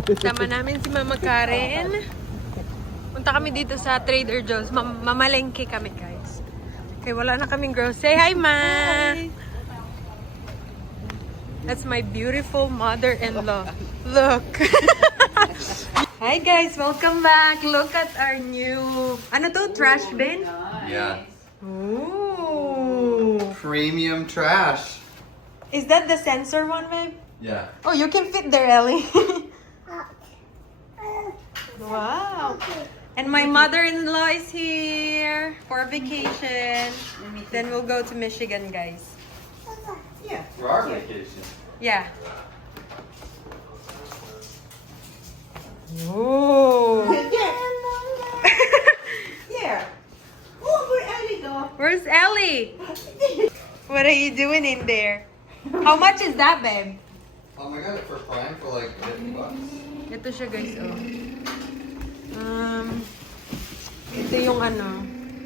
Sama namin si Mama Karen. Punta kami dito sa Trader Joe's. Mamalengke kami, guys. Okay, wala na kaming groceries. Say hi, Ma! That's my beautiful mother-in-law. Look! Hi, guys! Welcome back! Look at our new... Ano to? Trash bin? Yeah. Ooh! Premium trash. Is that the sensor one, babe? Yeah. Oh, you can fit there, Ellie. Wow. And my mother-in-law is here for vacation. Then we'll go to Michigan, guys. Yeah. For our vacation. Yeah. Ooh. Yeah. Oh, where Ellie go? Where's Ellie? What are you doing in there? How much is that, babe? I got it for Prime for like $50. Ito siya, guys, oh. Ito yung ano,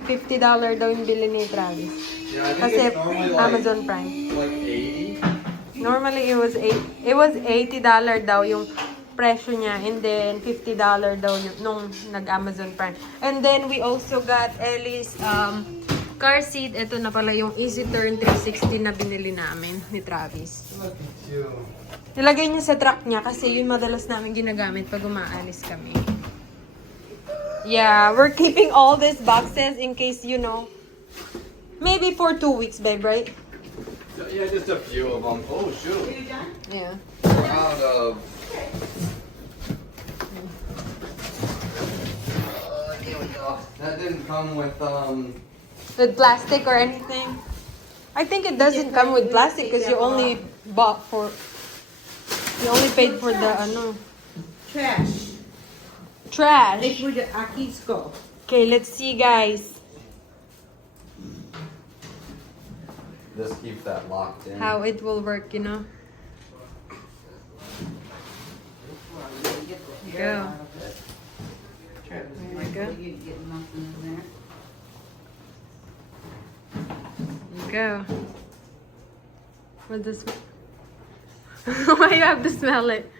$50 daw yung bili ni Travis. Yeah, I think Kasi it's normally like, Amazon Prime. like 80. Normally it was $80 daw yung presyo niya, and then $50 daw nung nag-Amazon Prime. And then we also got Ellie's car seat. Ito na pala yung Easy Turn 360 na binili namin ni Travis. Look at you. Nilagay niya sa truck niya kasi yun madalas namin ginagamit pag umaalis kami. Yeah, we're keeping all these boxes in case, you know, maybe for 2 weeks, babe, right? Yeah, just a few of them. Oh, shoot. You done? Yeah. We're out of... Here we go. That didn't come with, With plastic or anything? I think it doesn't come with plastic because you only paid for the ano, Trash. They trash. put the Aki's go. Okay, let's see, guys, This keeps that locked in. how it will work, you know. Go. Travis, There you go. you get nothing in there. Go. What does? Why you have to smell it?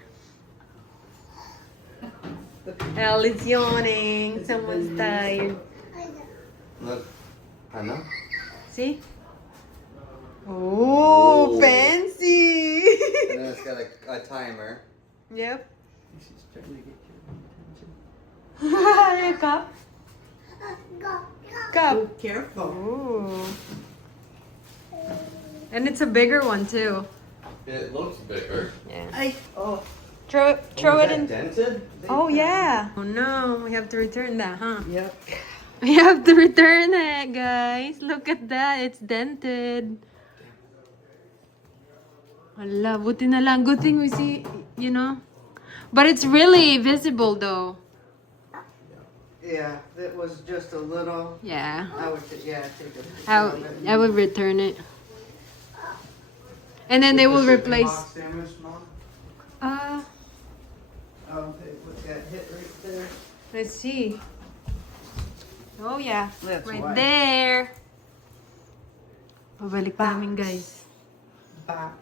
Elle is yawning. Someone's tired. Look. I know. See? Oh, fancy! And then it's got a timer. Yep. She's trying to get your Your cup? Cup. attention. Careful. Ooh. And it's a bigger one too. It looks bigger. Yeah. Oh, Throw Oh, it is in. that dented? Oh yeah. Oh no, we have to return that, huh? yep. We have to return it, guys. Look at that. It's dented. Wala, buti na lang. Good thing we see, you know. But it's really visible though. Yeah, that was just a little. Yeah. I would, take a picture of it. I would return it. And then they will replace. Oh, they put that hit right there. Let's see. Oh yeah. That's Right why. there. Pabalik namin, guys. Box.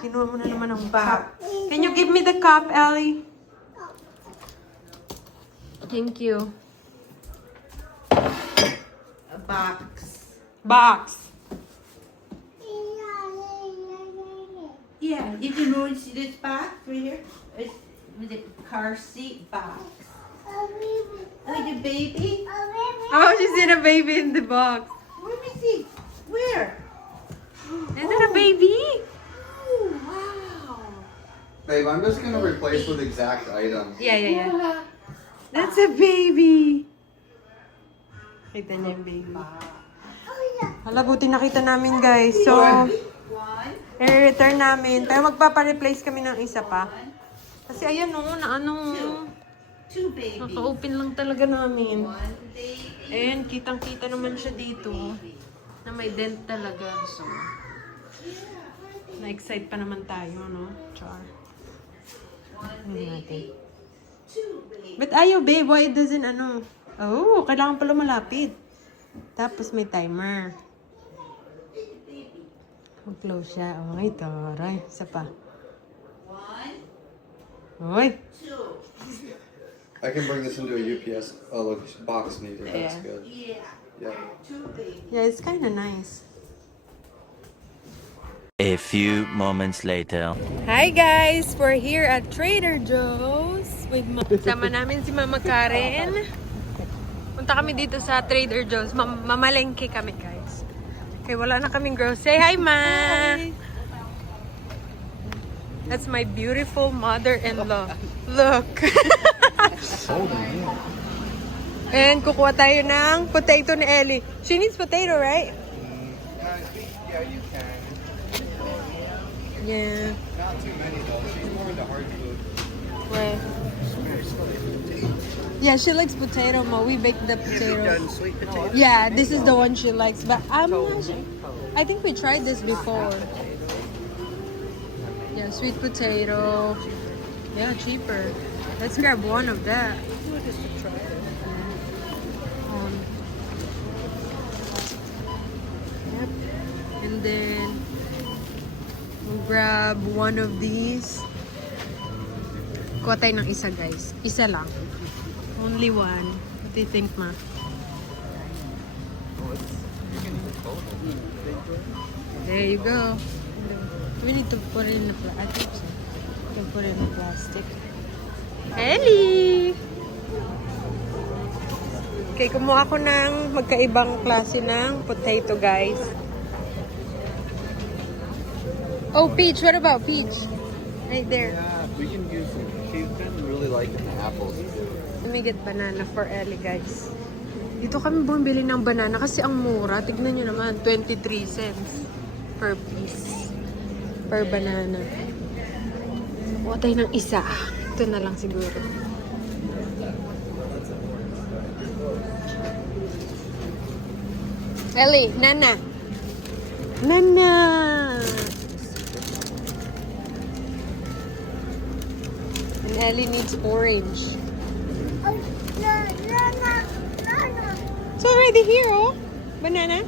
Kinuha mo na naman ang cup. Can you give me the cup, Ellie? Thank you. A box. Box. Yeah, did you know see this box right here? It's with a car seat box. Oh, the baby? Oh, she's in a baby in the box. Let me see. Where? Is it a baby? Oh, wow. Babe, I'm just gonna replace with exact items. Yeah. That's a baby. Kita niya yung baby. Hala, buti nakita namin, guys. So, One. i-return namin. Pero magpapa-replace kami ng isa pa. Kasi ayan o, na ano, Two babies. naka-open lang talaga namin. One baby. And kitang-kita naman siya dito na may dent talaga. So, na-excite pa naman tayo, no? Char. One Hindi natin. baby. Two babies. But ayaw, babe. Why it doesn't, ano? Oh, kailangan pala malapit. Tapos may timer. Mag-close siya. Oh, ito. Aray, isa pa. One. Uy. Two. I can bring this into a UPS box needed. That's Yeah. good. Yeah. Yeah. Two baby. Yeah, it's kind of nice. A few moments later. Hi guys! We're here at Trader Joe's with sama namin si Mama Karen. Punta kami dito sa Trader Joe's. Mamalengke kami guys. Okay, wala na kaming grocery. Say hi, Ma! That's my beautiful mother-in-law. Look! And kukuha tayo ng potato ni Ellie. She needs potato, right? Yeah, you can. Yeah. Not too many though. She's more into hard food. Right. Yeah, she likes potato, Ma. We baked the potato. Sweet potato. Yeah, this is the one she likes. But I'm not sure. I think we tried this before. Yeah, sweet potato. Yeah, cheaper. Let's grab one of that. Yep. And then we'll grab one of these. Kuha tayo ng isa, guys. Isa lang. Only one. What do you think, Ma? There you go. We need to put it in the plastic. I think so. We can put it in the plastic. Ellie! Okay, kumuha ako ng magkaibang klase ng potato, guys. Oh, peach. What about peach? Right there. Yeah, we can use some. She's been really liking the apples too. Let me get banana for Ellie, guys. Dito kami bumili ng banana kasi ang mura. Tignan nyo naman, 23 cents per piece. Per banana. Kuha tayo ng isa. Ito na lang siguro. Ellie, Nana. Nana! And Ellie needs orange. It's already here, oh. Banana.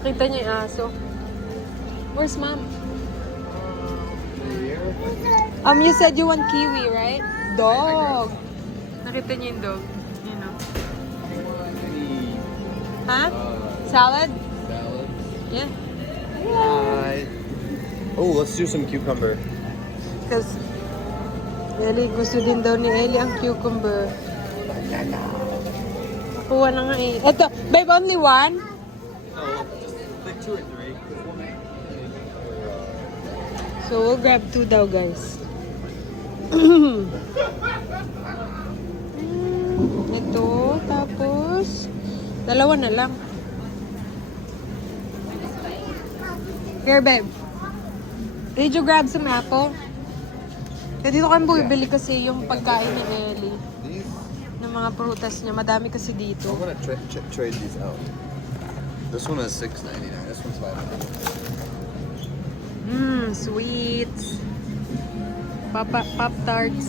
Kita niyo yung aso. Where's Mom? You said you want kiwi, right? Dog. Nakita niyo yung dog. You know. Huh? Salad? Salad. Yeah. Hi. Oh, let's do some cucumber. Because Ellie, gusto din daw ni Ellie ang cucumber. Kuha na nga eh. Ito, babe, only one? No, just like 2 or 3. So, we'll grab 2 daw, guys. Ito, tapos, dalawa na lang. Here, babe. Did you grab some apple? Kaya dito kami bumibili kasi yung pagkain ni Ellie. These? Ng mga prutas niya. Madami kasi dito. I'm gonna trade these out. This one is $6.99. This one's $5. Sweets. Pop-Tarts.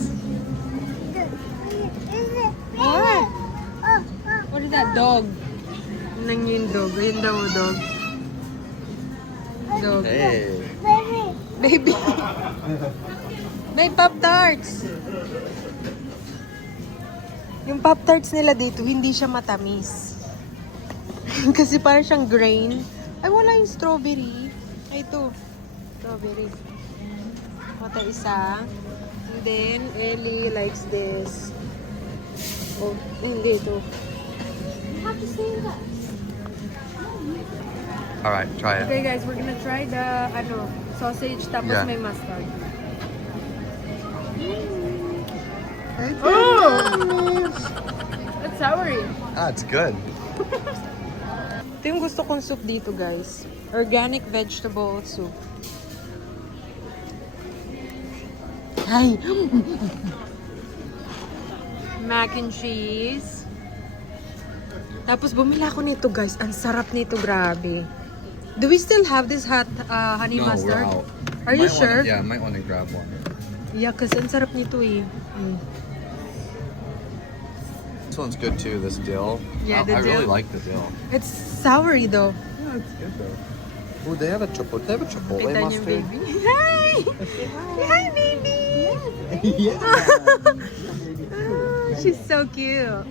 What? What is that? Dog. Nang yung dog. Ayun daw, dog. Dog. Hey. Baby. May Pop-Tarts. Yung Pop-Tarts nila dito, hindi siya matamis. Kasi parang siyang grain. Ay, wala yung strawberry. Ay, ito. Strawberry. Mata isa. And then, Ellie likes this. Oh, hindi ito. You have to say that. Alright, try it. Okay guys, we're gonna try the sausage tapos Yeah. may mustard. Oh! It's soury. Ah, it's good. Ito yung gusto kong soup dito, guys. Organic vegetable soup. Ay! Mac and cheese. Tapos bumili ako nito, guys. Ang sarap nito, grabe. Do we still have this hot honey mustard? we're out. Are you sure? Yeah, I might want to grab one. Yeah, kasi ang sarap nito eh. This one's good too, this dill. Yeah, the I really dill. like the dill. It's soury though. Yeah, it's good though. Oh, they have a chipotle. They have a Chipotle Kita niyo, mustard. baby. Hi! Hi, baby! Yeah. She's so cute.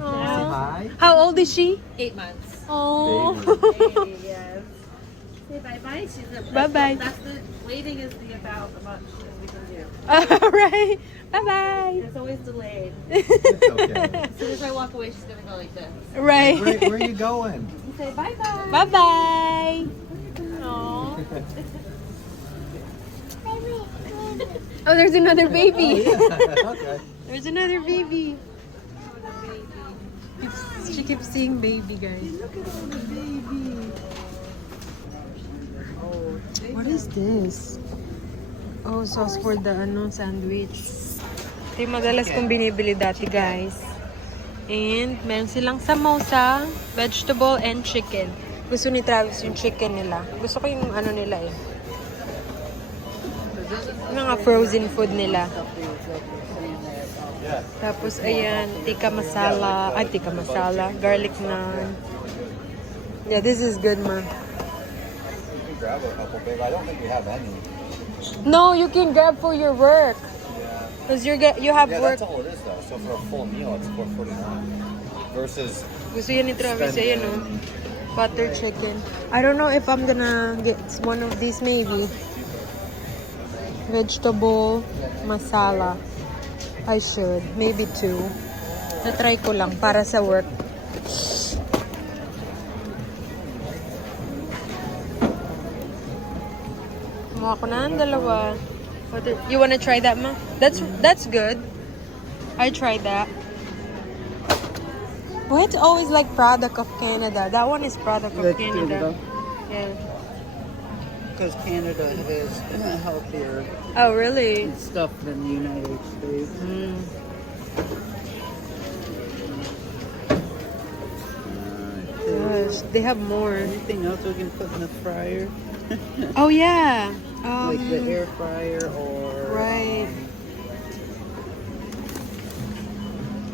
Aw. Hi. How old is she? 8 months. Oh. Baby, yes. Say bye-bye. She's a, Bye-bye. That's the waiting is the about the much that we can do. All right. Bye-bye. It's always delayed. Okay. As soon as I walk away, she's gonna go like this. Right. Where are you going? You say bye-bye. Bye-bye. Aw. Oh, there's another baby. Okay. There's another baby. She keeps seeing baby, guys. Look at all the baby. What is this? Oh, sauce for the sandwich. Ito yung madalas kong binibili dati, guys. And meron silang samosa, vegetable, and chicken. Gusto ni Travis yung chicken nila. Gusto ko yung nila eh. Yung mga frozen food nila. Tapos, ayan, tikka masala. Ay, tikka masala. Garlic naan. Yeah, this is good, ma. You can grab a couple, babe. I don't think we have any. No, you can grab for your work. Because you have Yeah, work. that's all it is though. So for a full meal, it's $4.49 versus. Gusto yan ni Travis, ayan o. Butter chicken. I don't know if I'm gonna get one of these maybe. Vegetable masala. I should. Maybe 2. Na-try ko lang para sa work. Kumuha ko na ng dalawa. You wanna try that, ma? That's good. I tried that. Why it's always like product of Canada? That one is product of That's Canada. Canada. Yeah. Because Canada is healthier Oh, really? stuff than the United States. Mm. Gosh, they have more. Anything else we can put in the fryer? Oh, yeah. Like the air fryer or... Right.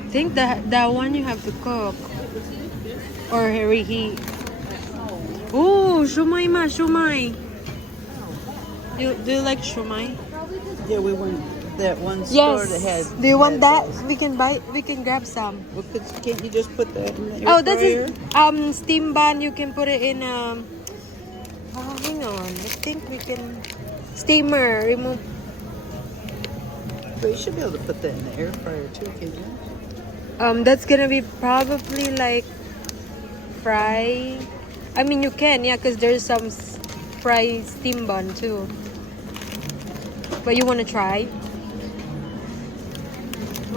I think that one you have to cook. Or reheat. Oh, shumai ma, shumai. Do you like shumai? Yeah, we went that one store Yes. that had... Do you want had that? those. We can grab some. Well, can't you just put that in the air Oh, this fryer? is steam bun. You can put it in oh, hang on. I think we can steamer. Remove. But you should be able to put that in the air fryer too, can't you? That's gonna be probably like fry. I mean, you can, yeah, because there's some fry steam bun too. But you wanna try?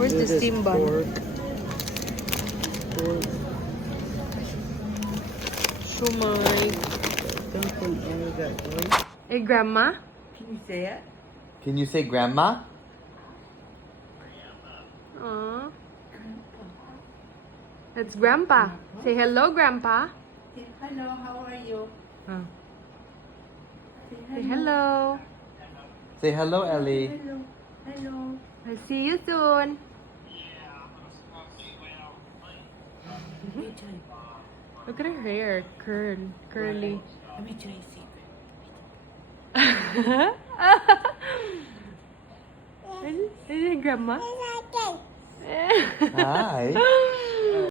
Where's the There's this steam bun? pork. Shumai. Dumpling area that way. Hey, grandma. Can you say it? Can you say grandma? Aw. That's grandpa. Say hello, grandpa. Say hello, how are you? Oh. Say Say hello. Say hello, Ellie. Hello. Hello. I'll see you soon. Let me tell you. Look at her hair, curly. Let me tell you a secret. Is it grandma? Hi.